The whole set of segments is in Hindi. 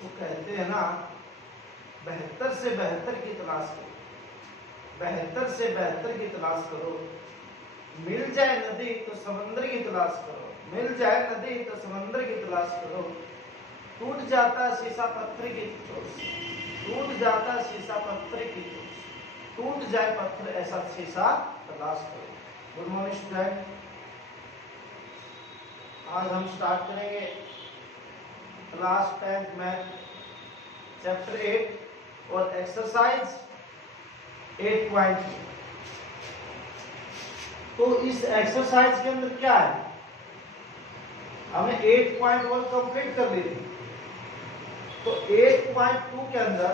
वो कहते हैं ना, बेहतर से बेहतर की तलाश करो, बेहतर से बेहतर की तलाश करो। मिल जाए नदी तो समंदर की तलाश करो, मिल जाए नदी तो समंदर की तलाश करो। टूट जाता शीशा पत्थर की चोट से, टूट जाता शीशा पत्थर की चोट से, टूट जाए पत्थर ऐसा शीशा तलाश करो। गुड मॉर्निंग स्टूडेंट, आज हम स्टार्ट करेंगे क्लास 10th मैथ चैप्टर 8 और एक्सरसाइज 8.2। तो इस एक्सरसाइज के अंदर क्या है, हमें 8.1 कंप्लीट कर ली थी। तो 8.2 के अंदर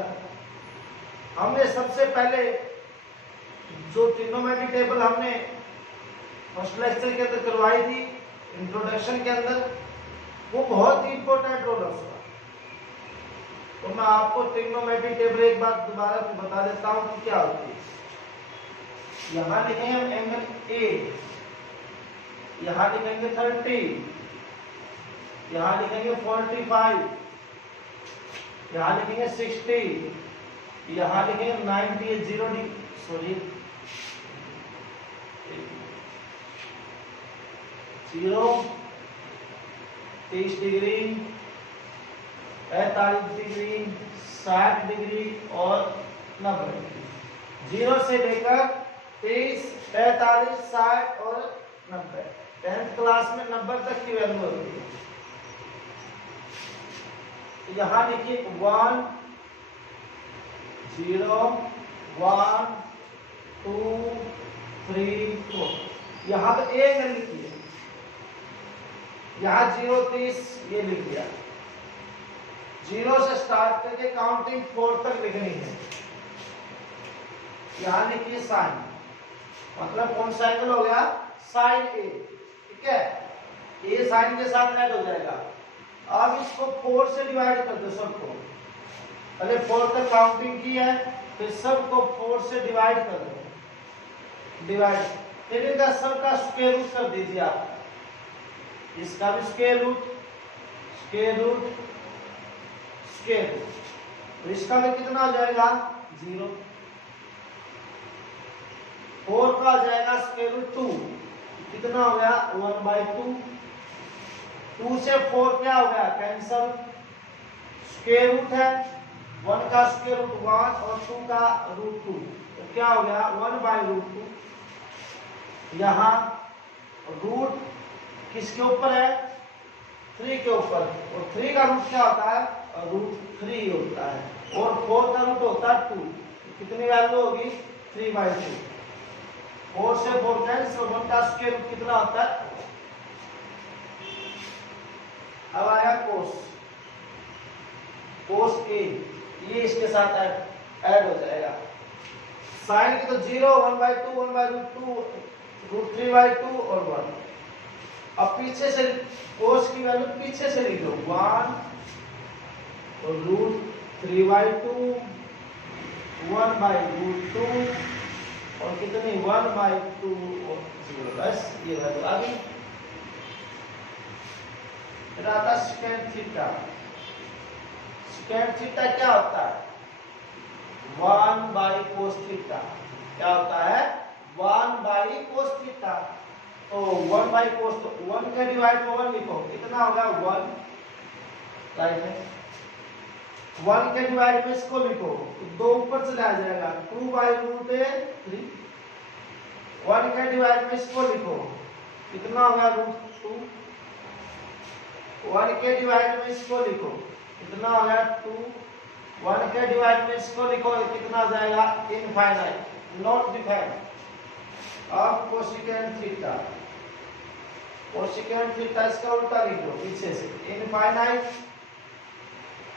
हमने सबसे पहले जो ट्रिग्नोमेट्री टेबल हमने फर्स्ट लेक्चर के अंदर करवाई थी इंट्रोडक्शन के अंदर, वो बहुत ही इंपॉर्टेंट रोल है उसका। तो मैं आपको ट्रिग्नोमेट्री टेबल एक बार दोबारा बता देता हूं कि क्या होती है। यहां लिखेंगे हम एंगल ए, यहां लिखेंगे 30, यहां लिखेंगे 45, यहां लिखेंगे 60, यहां लिखेंगे 90, 0 सॉरी 0, 30 डिग्री, 45 डिग्री, 60 डिग्री और 90 डिग्री। 0 से लेकर 30, 45, 60 और 90। 10th क्लास में 90 तक की वैल्यू होती है। यहां लिखिए 1, 0, 1, 2, 3, 4। यहां पे ए एंगल लिखिए, यहां 0, 30 ये लिख दिया। 0 से स्टार्ट करके काउंटिंग 4 तक लिखनी है। यहां लिखिए साइन, मतलब कौन सा एंगल हो गया, साइन ए, ठीक है। ए साइन के साथ ऐड हो जाएगा। अब इसको 4 से डिवाइड कर दो सबको, पहले 4 तक काउंटिंग की है, फिर सबको 4 से डिवाइड कर दो, डिवाइड, फिर इनका सबका स्क्वायर रूट कर दीजिए आप। इसका भी square root, square root, square root, तो इसका भी कितना हो जाएगा 0। 4 का हो जाएगा स्क्वायर रूट 2, कितना हो गया 1/2। 2 से 4 क्या हो गया कैंसल, स्क्वायर रूट है 1 का स्क्वायर रूट 1 और 2 का रूट 2, तो क्या हो गया 1/√2। यहां रूट किसके ऊपर है, 3 के ऊपर, और 3 का रूट क्या होता है, √3 होता है, और 4 का रूट होता है 2। कितनी वैल्यू होगी 3/2। 4 से 4 कैंसिल, 1 का स्क्वायर रूट कितना होता है। अब आया कोस, कोस ए, ये इसके साथ ऐड हो जाएगा। साइन की तो 0, 1/2, 1/√2, √3/2 और 1। अब पीछे से कोस की वैल्यू पीछे से लिख लो, 1 और √3/2, 1/√2 और कितनी 1/2 और 0, बस ये वैल्यू आ गई। फिर आता सेकंड थीटा। सेकंड थीटा क्या होता है 1/cos थीटा, क्या होता है 1/cos थीटा। तो 1/cos, तो 1 के डिवाइड में 1 लिखो, कितना होगा 1, राइट है। 1 के डिवाइड में इसको लिखो, तो 2 ऊपर चला जाएगा 2/√3। 1 के डिवाइड में इसको लिखो, कितना होगा √2। 1 के डिवाइड में इसको लिखो, कितना होगा 2। 1 के डिवाइड में इसको लिखो, कितना आ जाएगा इनफाइनाइट, नॉट डिफाइंड। अब कोसेकेंट थीटा, कोसेकेंट थीटा इसका उल्टा लिख लो पीछे से, इनफाइनाइट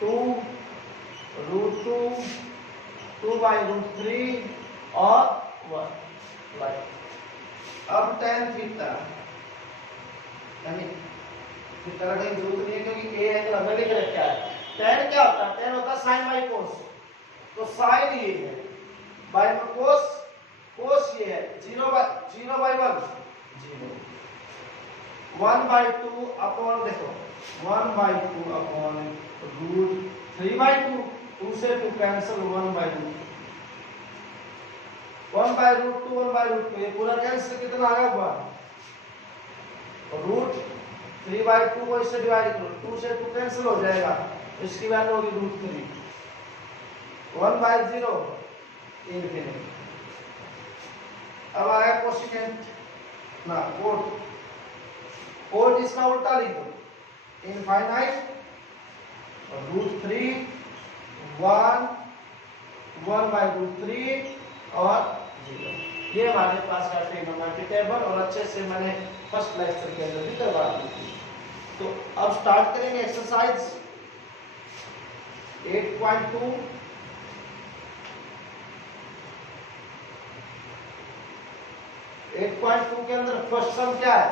2√2, 2/√3 और 1, राइट। अब tan थीटा, यानी थीटा का जरूरत नहीं है क्योंकि ए एंगल हमने लिख रखा है। tan क्या होता है, tan होता है sin बाई cos, तो sin ये है, बाई में cos, cos ये है, 0/1 0, 1/2 अपॉन, देखो 1/2 अपॉन 3/2, 2 से 2 कैंसिल, 1/2, 1/√2, 1/√2, ये पूरा कैंसिल, कितना आ गया 1, रूट 3/2 को इससे डिवाइड करो, 2 से 2 कैंसिल हो जाएगा, इसकी वैल्यू होगी √3, 1/0 इन्फिनिटी। अब आया कोसिकेंट ना कोट, कोट इसका उल्टा लिखो, इनफाइनाइट √3, 1, 1/√3 और 0। ये हमारे पास है ट्रिग्नोमेट्री टेबल, और अच्छे से मैंने फर्स्ट लेक्चर के अंदर भी करवा दी थी। तो अब स्टार्ट करेंगे एक्सरसाइज 8.2। के अंदर फर्स्ट सम क्या है?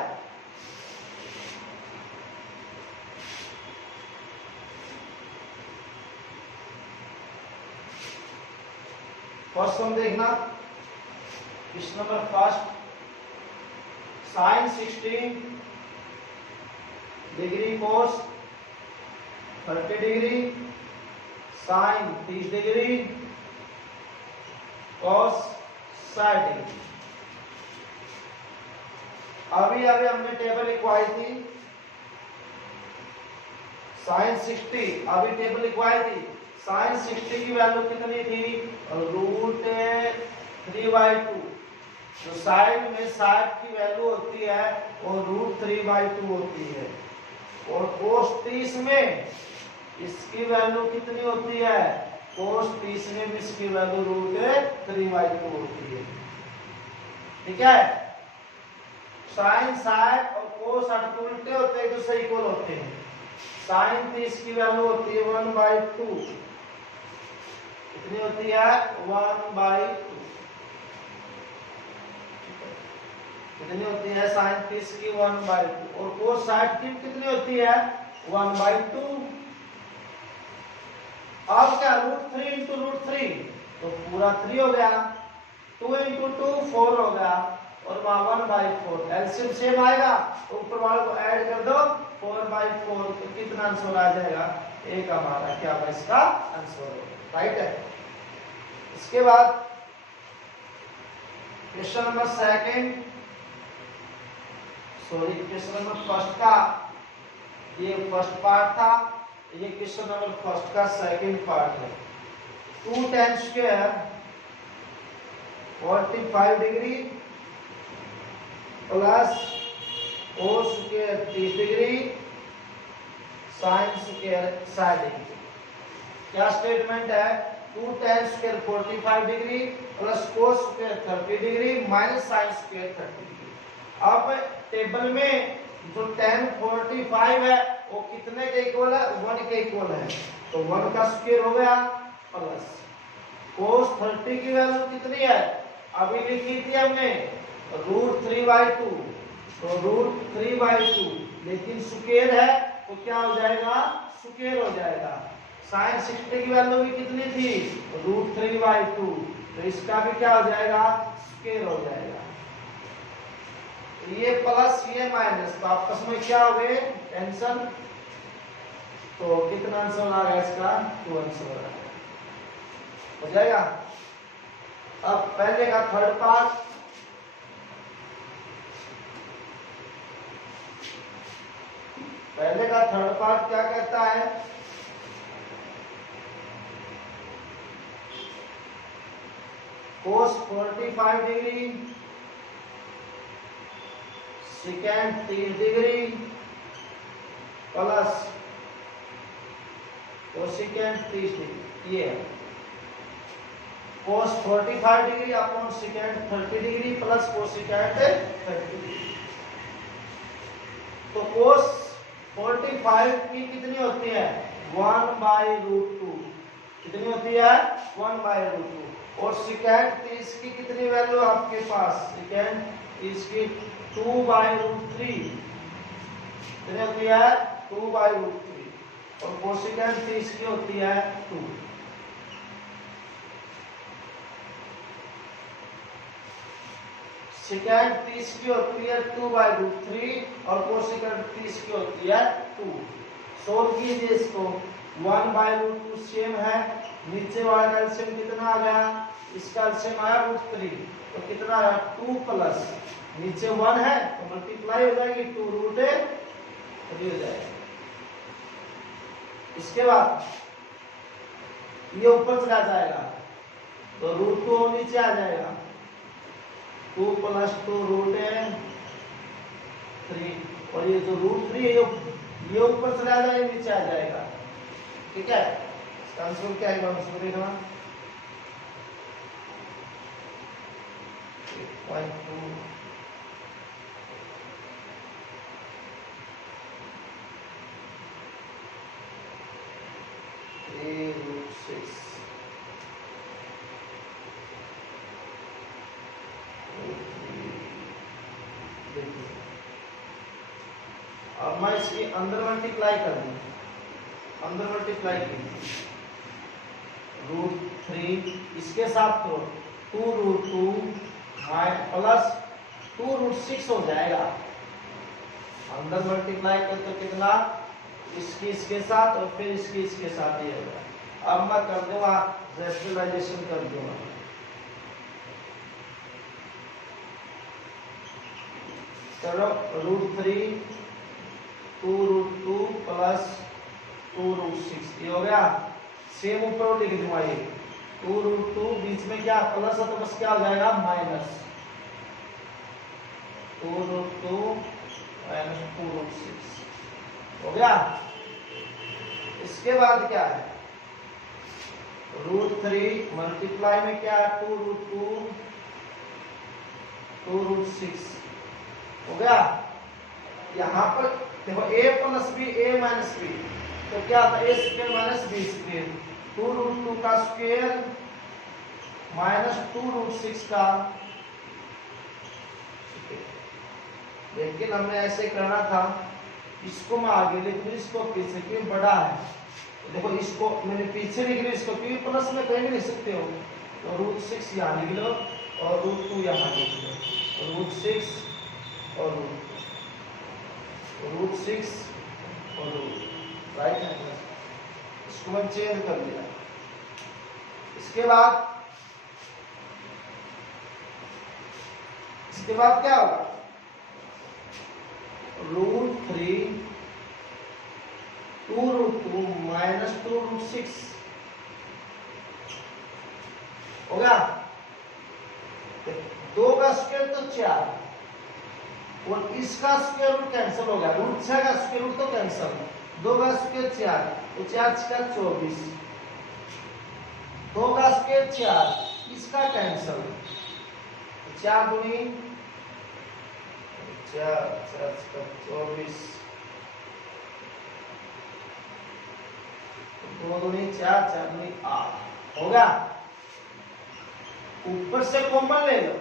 फर्स्ट सम देखना, question number first, sin 16 degree कोस 30 degree sin 30 degree cos 60 degree. अभी हमने टेबल लिखवाई थी sin 60, अभी टेबल लिखवाई थी, sin 60 की वैल्यू कितनी थी? √3/2। तो साइड में 60 की वैल्यू होती है और √3/2 होती है, और cos 30 में इसकी वैल्यू कितनी होती है? cos 30 में भी इसकी वैल्यू √3/2 होती है। ठीक है, sin 60 और cos 60 उल्टे होते हैं, दूसरे इक्वल होते हैं। sin 30 की वैल्यू होती है 1/2, कितनी होती है? 1/2। कितनी होती है sin 30 की? 1/2, और cos 60 की कितनी होती है? 1/2। अब क्या √3 into √3, तो पूरा 3 हो गया, 2 into 2 4 हो गया, और वहां 1/4, एलसीएम सेम आएगा, तो ऊपर वाले को ऐड कर दो, 4/4, तो कितना आंसर आ जाएगा? एक हमारा क्या होगा इसका आंसर होगा, राइट है। इसके बाद question number second, sorry question number first का ये फर्स्ट पार्ट था, ये क्वेश्चन नंबर फर्स्ट का सेकंड पार्ट है। 2 tan square 45 degree plus cos square 30 degree sin square 60 degree. क्या स्टेटमेंट है? 2 tan square 45 degree plus cos square 30 degree minus sin square 30 degree. अब टेबल में जो tan 45 है वो कितने के इक्वल है? 1 के इक्वल है, तो 1 का स्क्वायर हो गया, प्लस cos 30 की वैल्यू कितनी है? अभी लिखी थी हमने √3/2, तो √3/2, लेकिन स्क्वायर है तो क्या हो जाएगा? स्क्वायर हो जाएगा। sin 60 की वैल्यू भी कितनी थी? √3/2, तो इसका भी क्या हो जाएगा? स्क्वायर हो जाएगा। ये प्लस ये माइनस, तो आपस में क्या हो गए? टेंशन। तो कितना आंसर आ गया इसका? 2 आंसर आ गया, हो जाएगा। अब पहले का थर्ड पार्ट, क्या कहता है? cos 45 degree second 30 degree plus cosecant 30 degree, ये cos 45 degree upon second 30 degree plus cosecant 30 degree. तो cos 45 की कितनी होती है? 1/√2, कितनी होती है? 1/√2, और सेकेंड 30 की कितनी वैल्यू आपके पास? सेकेंड 30 की 2/√3, कितनी होती है? 2/√3, और कोसिकेंट 30 की होती है 2। सेकेंड 30 की होती है 2/√3 और कोसिकेंट 30 की होती है 2। सोल्व कीजिए इसको, 1/√2 रूट सेम है, नीचे वाला का एलसीएम कितना आ गया, इसका एलसीएम आया √3, तो कितना आया 2 प्लस नीचे 1 है तो मल्टीप्लाई हो जाएगी 2 √3 हो जाएगा। इसके बाद ये ऊपर चला जाएगा तो √2 नीचे आ जाएगा, 2 प्लस 2 √3, और ये जो √3 ये ऊपर चला जाएगा, नीचे आ जाएगा। ठीक है, इसका आंसर क्या आएगा, आंसर देखना 8.2 √6 अब मैं इसके अंदर मल्टीप्लाई कर दूं, अंदर मल्टीप्लाई की √3 इसके साथ तो 2 √2 प्लस 2 √6 हो जाएगा। अंदर मल्टीप्लाई कर तो कितना, इसके साथ और फिर इसके साथ ये होगा। अब मैं कर दूंगा रैशनलाइजेशन कर दूंगा, चलो √3 2 √2 प्लस 2 √6 ये हो गया। सेम ऊपर लिख दूंगा, ये 2 √2 बीच में क्या प्लस है तो बस क्या हो जाएगा माइनस 2 √2 माइनस 2 √6 हो गया। इसके बाद क्या है, √3 मल्टीप्लाई में क्या है 2 √2 2 √6 हो गया। यहाँ पर देखो a plus b a minus b, तो क्या था a square minus b square, 2 √2 का स्क्वायर माइनस 2 √6 का, लेकिन हमने ऐसे करना था, इसको मैं आगे लिख दूं इसको पीछे, क्यों बड़ा है देखो, इसको मैंने पीछे लिख लिया, इसको क्यों प्लस में कहीं भी लिख सकते हो, तो √6 यहाँ लिख लो और √2 यहाँ लिख लो, √6 और √6 और राइट है, इसको मैं चेंज कर दिया। इसके बाद क्या होगा, √3 2 √2 माइनस 2 √6 हो गया। 2 का स्क्वायर तो 4 और इसका स्क्वायर रूट कैंसिल हो गया, √6 का स्क्वायर रूट तो कैंसिल, 2 का स्क्वायर 4 तो 4 का 24, 2 का स्क्वायर 4 इसका कैंसिल, 4 दूनी 4 4 का 24, 2 दूनी 4 4 दूनी 8 हो गया। ऊपर से कॉमन ले लो,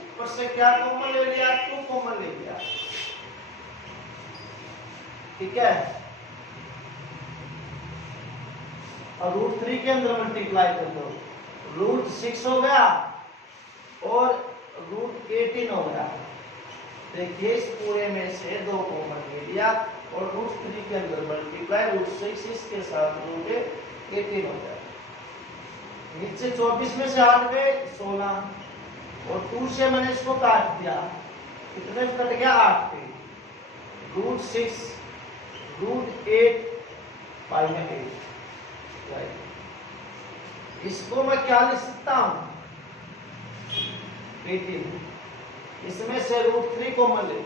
ऊपर से क्या कॉमन ले लिया, 2 कॉमन ले लिया, ठीक है। और √3 के अंदर मल्टीप्लाई कर दो, √6 हो गया और √18 हो गया। देखिए इस पूरे में से 2 कॉमन ले लिया और √3 के अंदर मल्टीप्लाई, √6 इसके साथ √18 हो गया। नीचे 24 में से 8 गए 16 और 2 से मैंने इसको काट दिया, कितने कट गया 8 पे, √6 √8 5 में 8, इसको मैं क्या लिख सकता हूं 18, इसमें से √3 कॉमन ले,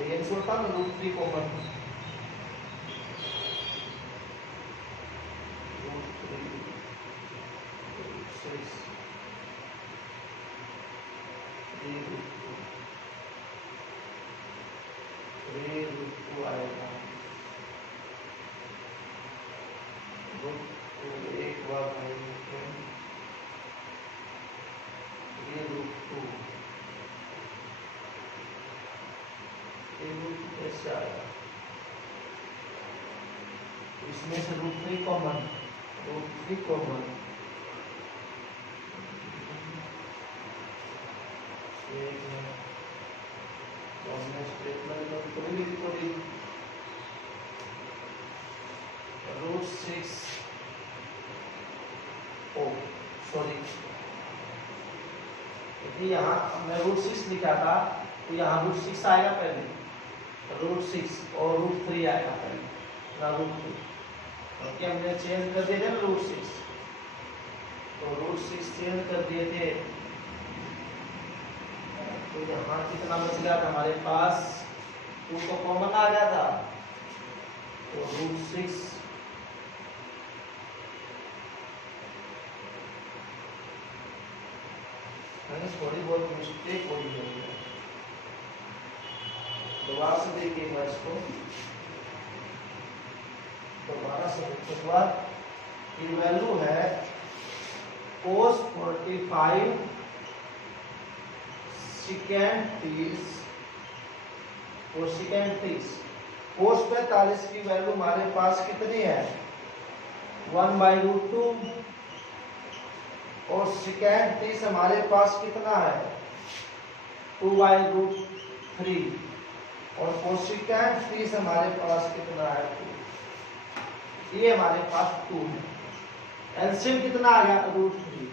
ये छोड़ता ना √3 कॉमन, √2 आएगा, एक बार ये √2 कैसे आएगा, इसमें से √3 कॉमन, √3 कॉमन, एक मिनट हमने स्टेटमेंट में थोड़ी सॉरी, यहाँ मैं √6 लिखा था तो यहाँ √6 आएगा पहले, √6 और √3 आएगा पहले ना √3, क्योंकि हमने चेंज कर दिए थे ना √6, तो √6 चेंज कर दिए थे। तो यहाँ कितना बच गया था हमारे पास, 2 तो कॉमन आ गया था, तो √6 थोड़ी बहुत मिस्टेक हो गई है, दोबारा से देखिएगा इसको, दोबारा से देखने के बाद ये वैल्यू है cos 45 सेकेंड 30 और सेकेंड 30। cos 45 की वैल्यू हमारे पास कितनी है, 1/√2, और सेकेंड 30 हमारे पास कितना है, 2/√3, और कोसेकेंड 30 हमारे पास कितना है, 2। ये हमारे पास 2 है। एलसीएम कितना आ गया, √3,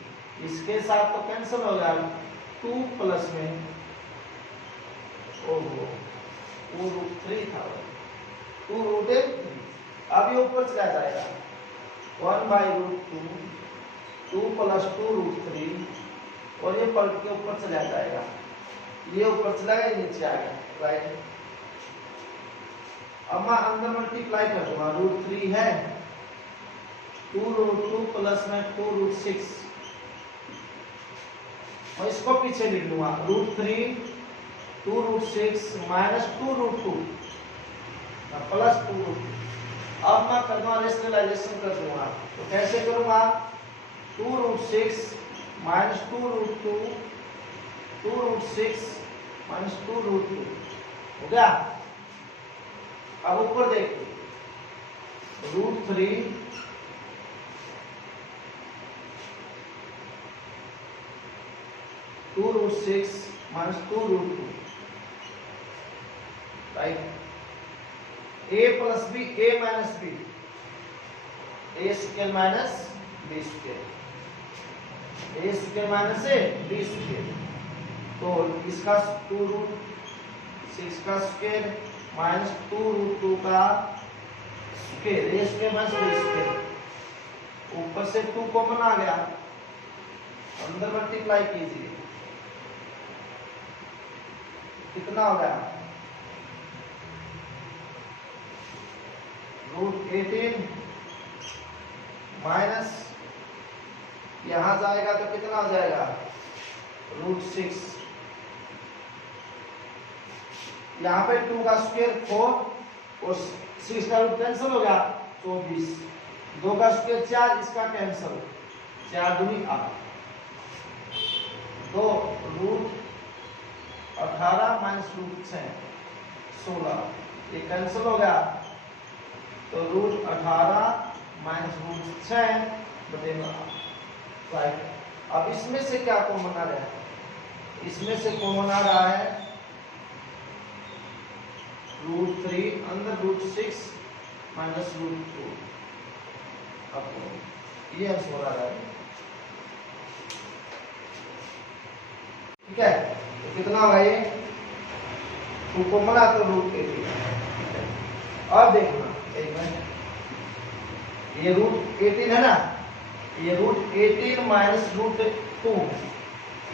इसके साथ तो कैंसिल हो गया, 2 प्लस में ओहो वो √3 था, 2√3, अब ये ऊपर चला जाएगा, 1/√2, 2 + 2√3, और ये पलट के ऊपर चला जाएगा, ये ऊपर चला गया, नीचे आ गया, राइट। अब मैं अंदर मल्टीप्लाई कर दूंगा, √3 है, 2√2 प्लस में 2√6, मैं इसको पीछे लिख लूंगा, √3 2√6 माइनस 2√2 प्लस 2√2। अब मैं कर दूंगा रेशनलाइजेशन कर दूंगा, तो कैसे करूंगा, 2√6 माइनस 2√2, 2√6 माइनस 2√2 हो गया। अब ऊपर देखिए, √3 2√6 minus 2√2, right. a plus b, a minus b, a square minus b square, a square minus b square, तो इसका 2√6 का स्क्वायर माइनस 2√2 का square, a square minus b square, ऊपर से 2 कॉमन आ गया, अंदर मल्टीप्लाई कीजिए, कितना हो गया, √18 माइनस यहां जाएगा तो कितना हो जाएगा, √6, यहाँ पे 2 का स्क्वायर 4 और 6 का रूट कैंसिल हो गया, 24, 2 का स्क्वायर 4, इसका कैंसिल, 4 दूनी 8, तो √18 माइनस √6 16, ये कैंसिल हो गया, तो √18 माइनस √6 बटेगा, राइट। अब इसमें से क्या कॉमन आ रहा है, इसमें से कॉमन आ रहा है √3 अंदर √6 माइनस √2, अब ये आंसर आ रहा है, ठीक है। तो कितना होगा ये, 2 कॉमन आता है √18, और देखना एक मिनट, ये √18 है ना, ये √18 माइनस √2,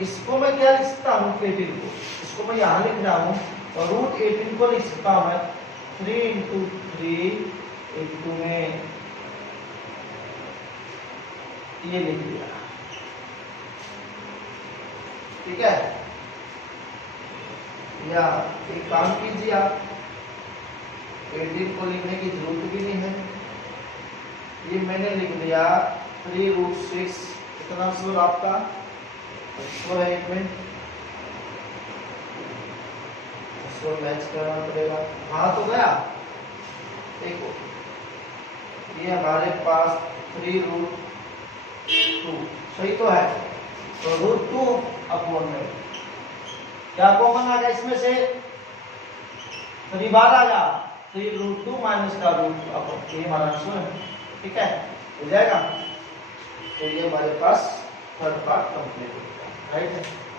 इसको मैं क्या लिख सकता हूँ, 18 को, इसको मैं यहाँ लिख रहा हूँ, और √18 को लिख सकता हूँ मैं 3 × 3 × में ये लिख दिया, ठीक है। या एक काम कीजिए आप, 18 को लिखने की जरूरत भी नहीं है, ये मैंने लिख दिया 3√6, कितना आंसर आपका, इसको है, एक मिनट इसको मैच करना पड़ेगा, हाँ तो गया, देखो ये हमारे पास 3√2 सही तो है, तो √2 में क्या कॉमन आ गया, इसमें से 3 बार आ गया, 3√2 माइनस का √2, ये हमारा आंसर है, ठीक है, हो जाएगा। तो ये हमारे पास थर्ड पार्ट कंप्लीट होता है, राइट है।